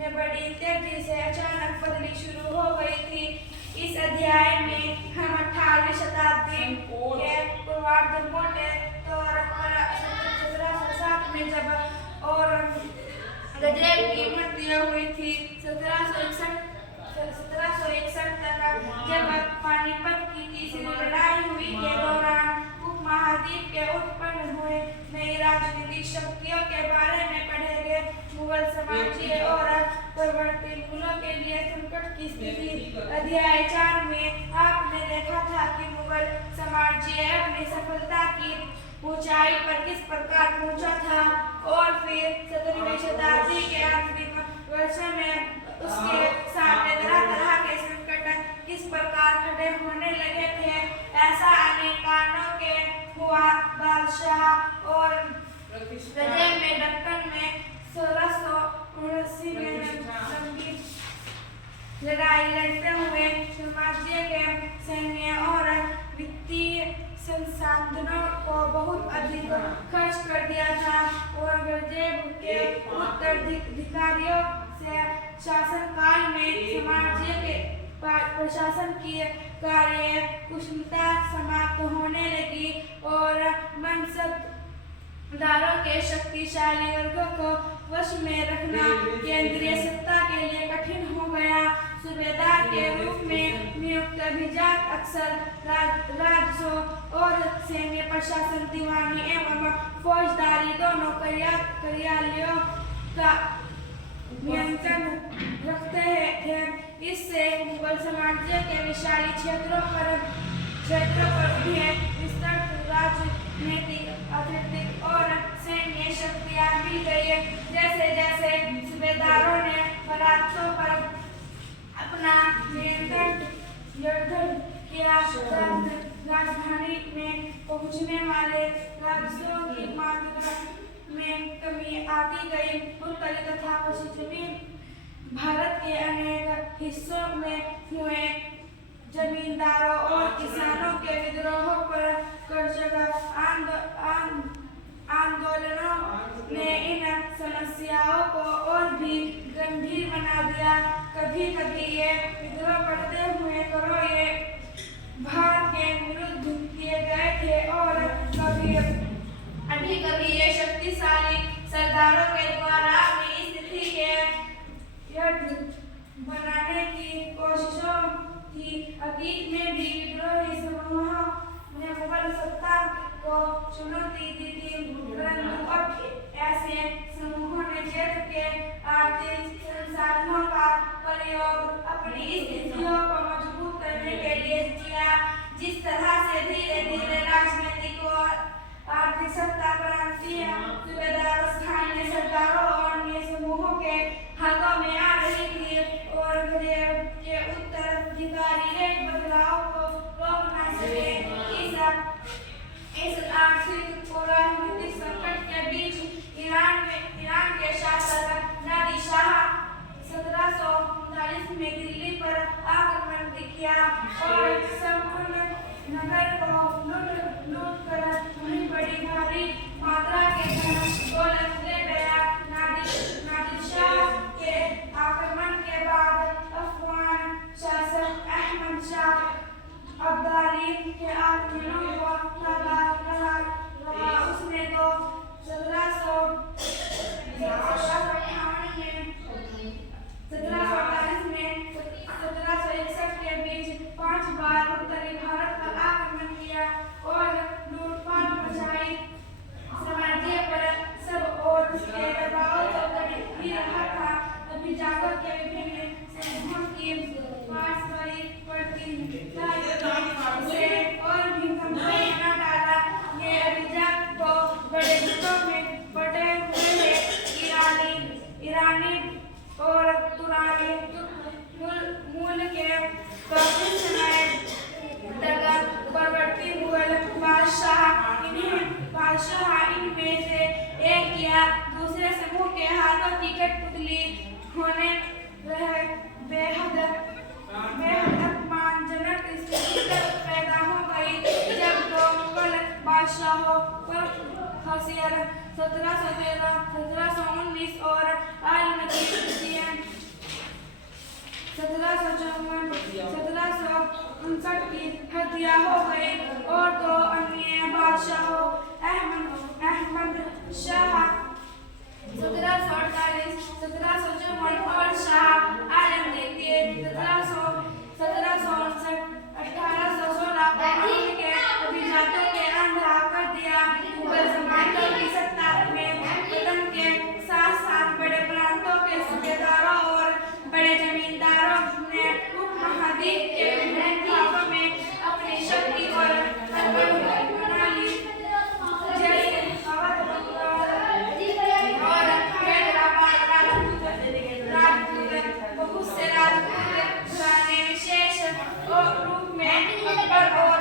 में बड़ी तेजी से अचानक बदली शुरू हो गई थी। इस अध्याय में हम 18वीं शताब्दी के पूर्वार्ध मोटे तौर पर 1707 में जब औरंगजेब की मृत्यु हुई थी, 1761 तक जब पानीपत की तीसरी लड़ाई हुई के दौरान उपमहाद्वीप के उत्पन्न हुए नई राजनीतिक शक्तियों के बारे में पढ़े गए मुगल साम्राज्य और परवर्ती मूलों के लिए संकट की स्थिति। अध्याय 4 में आपने देखा था कि मुगल साम्राज्य अपनी सफलता की ऊंचाई पर किस प्रकार पहुंचा था और फिर 17वीं शताब्दी के अंतिम वर्षों में उसके सामने तरह तरह के संकट किस प्रकार खड़े होने लगे थे। ऐसा अनेक कारणों के हुआ। बादशाह और रजय में दक्कन में 1679 में लंबी लड़ाई लड़ते हुए साम्राज्य के सैन्य और वित्तीय संसाधनों को बहुत अधिक खर्च कर दिया था। औरंगजेब के उत्तराधिकारियों से शासनकाल में साम्राज्य के प्रशासन की कार्य कुशलता समाप्त होने लगी और मनसबदारों के शक्तिशाली वर्गों को वश में रखना केंद्रीय सत्ता के लिए कठिन हो गया। सूबेदार के रूप में नियुक्त अभिजात अक्सर राजस्व और सैन्य प्रशासन, दीवानी एवं फौजदारी दोनों कार्यालयों का नियंत्रण रखते थे। इससे मुगल साम्राज्य के विशाल क्षेत्रों पर भी विस्तृत राजनीतिक, आर्थिक और सैन्य शक्तियां मिल गई। जैसे जैसे सूबेदारों ने प्रांतों पर अपना नियंत्रण किया, राजधानी में पहुंचने वाले राजस्वों की मात्रा में कमी आती गई। उत्तरी तथा पश्चिमी भारत के अनेक हिस्सों में हुए जमींदारों और किसानों के विद्रोहों पर कर्जक आंदोलनों ने इन समस्याओं को और भी गंभीर बना दिया। कभी कभी ये विद्रोह पड़ते हुए करोड़ों भार के विरुद्ध किए गए थे और कभी कभी ये शक्तिशाली सरदारों के द्वारा अपनी स्थिति के बनाने की कोशिशों थी। अतीत में भी विद्रोही समूहों ने मुगल सत्ता को चुनौती दी थी, परंतु अब ऐसे समूहों ने क्षेत्र के आर्थिक संसाधनों का प्रयोग अपनी स्थितियों को मजबूत करने के लिए किया। जिस तरह से धीरे धीरे राजनीतिक और आर्थिक सत्ता प्रांतीय सूबेदारों, स्थानीय सरकारों और अन्य समूहों के हाथों में आ रही थी, औरंगजेब के उत्तराधिकारी एक बदलाव को रोक न सके। इस आर्थिक और राजनीतिक संकट के बीच ईरान के शासक नादिर शाह 1739 में दिल्ली पर आक्रमण किया और संपूर्ण नगर को लूट कर वहीं बड़ी भारी मात्रा के धन दौलत ले गया। नादिर शाह के आक्रमण के बाद अफगान शासक अहमद शाह अब्दाली के आक्रमणों को लगा रहा। उसने तो 1748 में 1761 के बीच 5 बार उत्तरी भारत पर आक्रमण किया और लूटपाट मचाई। साम्राज्य पर सब और उसके दबाव तो कड़ी ही रहा था। अभिजातों के विभिन्न समूहों की पासवारी पड़ती उसे और भी कमजोर बना डाला। ये अभिजात तो बड़े हितों में बटे हुए ईरानी और तुरानी मूल के काफी समय तक परवर्ती मुगल बादशाह इनमें से एक या दूसरे समूह के हाथों की कठपुतली होने बेहद अपमानजनक स्थिति पैदा हो गई। जब दो मुगल बादशाहों पर हसीर 1713-1719 और सन 1759 की हत्या हो गई और दो अन्य बादशाहों अहमद शाह 1748, 1754 और शाह आलम द्वितीय 1759, 1816 को उनके अभिजातों के अंधा कर दिया। मुगल साम्राज्य की सत्ता में वतन के साथ साथ बड़े प्रांतों के सूबेदारों और बड़े जमींदारों ने उपमहाद्वीप के विभिन्न भागों में अपनी शक्ति और हथकंडे बना ली, जैसे अवध और हैदराबाद राजपूत बहुत से राजपूत घराने विशेष रूप में अकबर और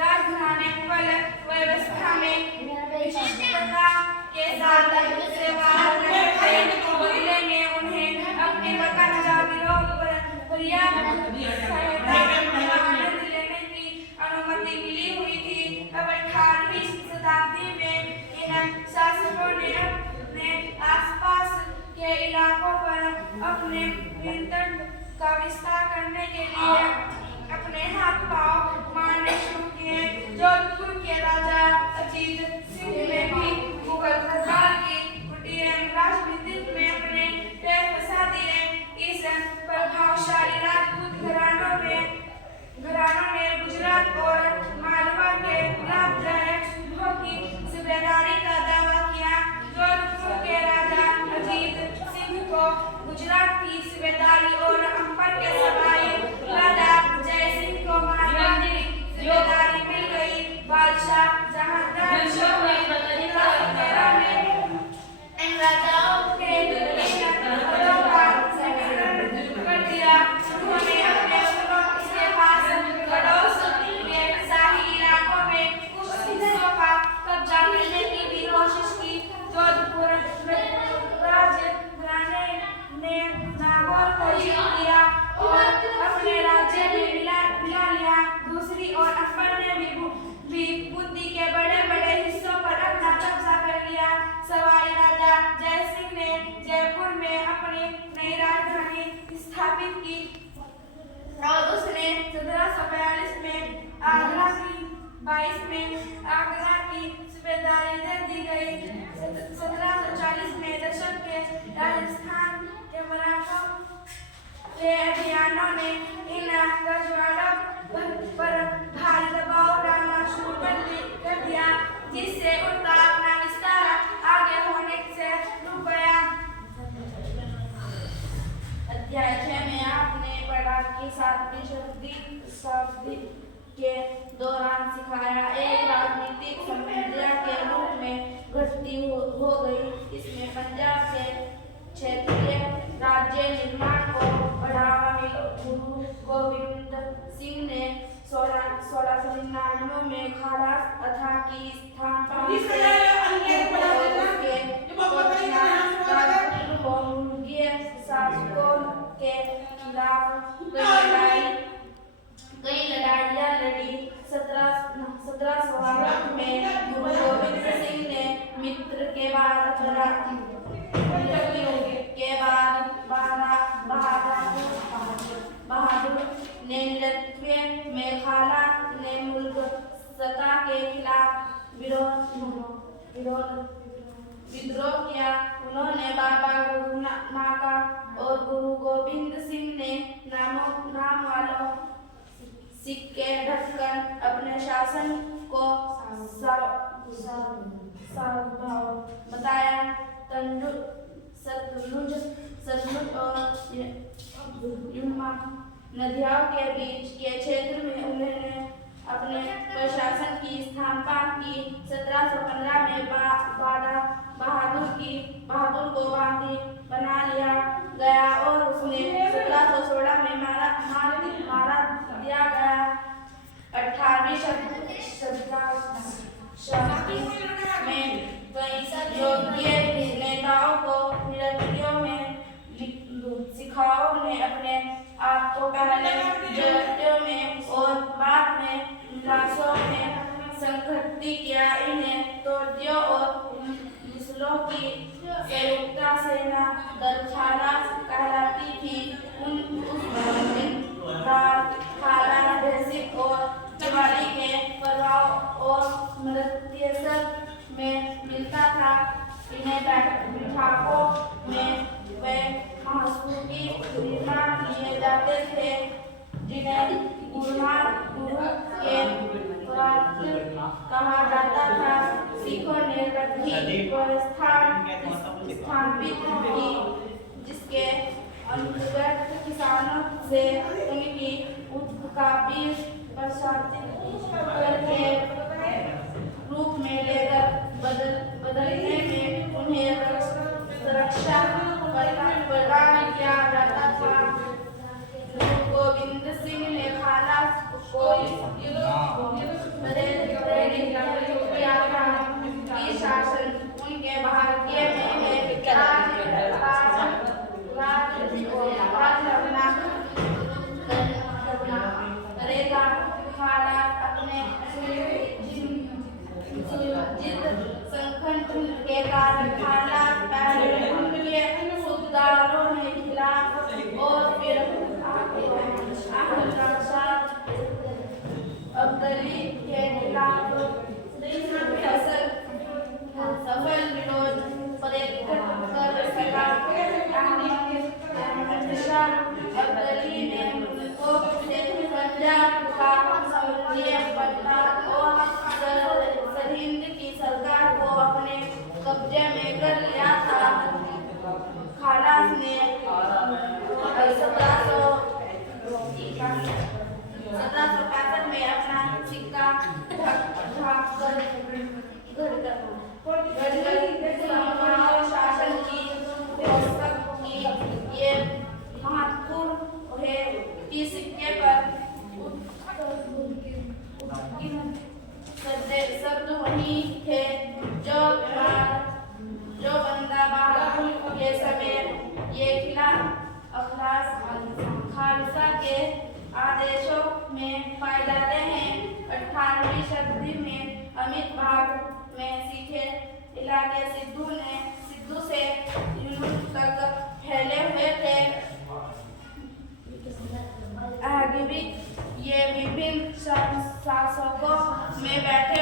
राजघराने मुगल व्यवस्था में विशिष्टता के साथ सेवा बदले में उन्हें अपने वतन जागीरों पर पर्याप्त आनंद लेने की अनुमति मिली हुई थी। अब 18वीं शताब्दी में इन शासकों ने अपने आसपास के इलाकों पर अपने नियंत्रण का विस्तार करने के लिए अपने हाथ पांव मारने शुरू किए। जोधपुर के राजा अजीत सिंह ने भी मुगल दरबार की कुटीर राजनीति में अपने पैर फंसा दिए। इस प्रभावशाली राजपूत घरानों ने गुजरात और मालवा के लाभदायक सूबों की सूबेदारी का दावा किया। जोधपुर के राजा अजीत सिंह को गुजरात की सूबेदारी और अंबर के सवाई राजा जय सिंह को मालवा की सूबेदारी मिल गई। बादशाह जहांगीर ने 1713 में इन राजाओं के पदों का संकलन कर दिया। उन्होंने अपने वतनों के पास पड़ोस के शाही इलाकों में कुछ हिस्सों का कब्जा करने की भी कोशिश की। जोधपुर राजघराने ने नागौर को जीत लिया और अपने राज्य में मिला लिया। दूसरी ओर अंबर ने भी बुद्धि के बड़े बड़े हिस्सों पर अपना कब्जा कर लिया। सवाई राजा जय सिंह ने जयपुर में अपनी नई राजधानी स्थापित की और उसने 1742 में आगरा की सूबेदारी दे दी गई। 1740 में दशक के राजस्थान के मराठों के अभियानों ने इन रजवाड़ों पर भारी दबाव डालना शुरू कर दिया, जिससे उनका अपना विस्तार आगे होने से रुक गया। अध्याय 6 में आपने पढ़ा कि 7वीं शताब्दी के दौरान सिखाया एक राजनीतिक समस्या के रूप में घटती हो गई। इसमें पंजाब से क्षेत्रीय राज्य निर्माण को बढ़ावा मिला। गुरु गोविंद सिंह ने 1699 में खालसा प्रथा की स्थापना शासकों के खिलाफ कई लड़ाइयाँ लड़ी। 1708 में गुरु गोविंद सिंह ने मित्र के बाद बहादुर ने नेतृत्व में खालसा ने मुल्क सत्ता के खिलाफ विद्रोह किया। उन्होंने बाबा गुरु नाका और गुरु गोविंद सिंह ने नाम वालों सिक्के ढककर अपने शासन को बताया। सतलुज और यमुना नदियों के बीच के क्षेत्र में उन्होंने अपने प्रशासन की स्थापना की। 1715 में बहादुर को गांधी बना लिया गया और उसने 1716 में मारा दिया गया। 18वीं शताब्दी में कई योग्य नेताओं को निरंतरियों में सिखाओं ने अपने आप को पहले जगत्यों में और बाद में विलासों में संगठित किया। इन्हें तोड़ियों और मिसलों की संयुक्त सेना दल खालसा कहलाती थी। इन्हें बैठकों में वे महसूस की निर्माण किए जाते थे जिन्हें गुरु के वाक्य कहा जाता था। सिखों ने रखी व्यवस्था स्थापित की जिसके अंतर्गत किसानों से उनकी उत्पादकता प्रसारित करके रूप में लेकर बदलने में उन्हें रक्षा प्रदान किया जाता था। गुरु गोविंद सिंह ने खाला को प्रेरित किया था कि शासन उनके भारतीय में करेगा। खाला अपने सुजित संगठन के कारण खाला पहले उनके सूबेदारों ने खिलाफ और फिर अब्दाली के खिलाफ सफल विरोध प्रकट कर सका। अब्दाली ने मुल्कों से पंजाब का सौंदर्य पटना और सरहिंद की सरकार को अपने कब्जे में कर लिया था। खाला ने 1765 में अपना सिक्का शासन की ये महत्वपूर्ण है। इस सिक्के पर शब्द वही थे जो बंदा बहादुर के समय ये किला खालसा के आदेशों में पाए जाते हैं। 18वीं शताब्दी में अमित भाग में सीखे इलाके सिद्धू से यूरोप तक फैले हुए थे। ये विभिन्न शासकों में बैठे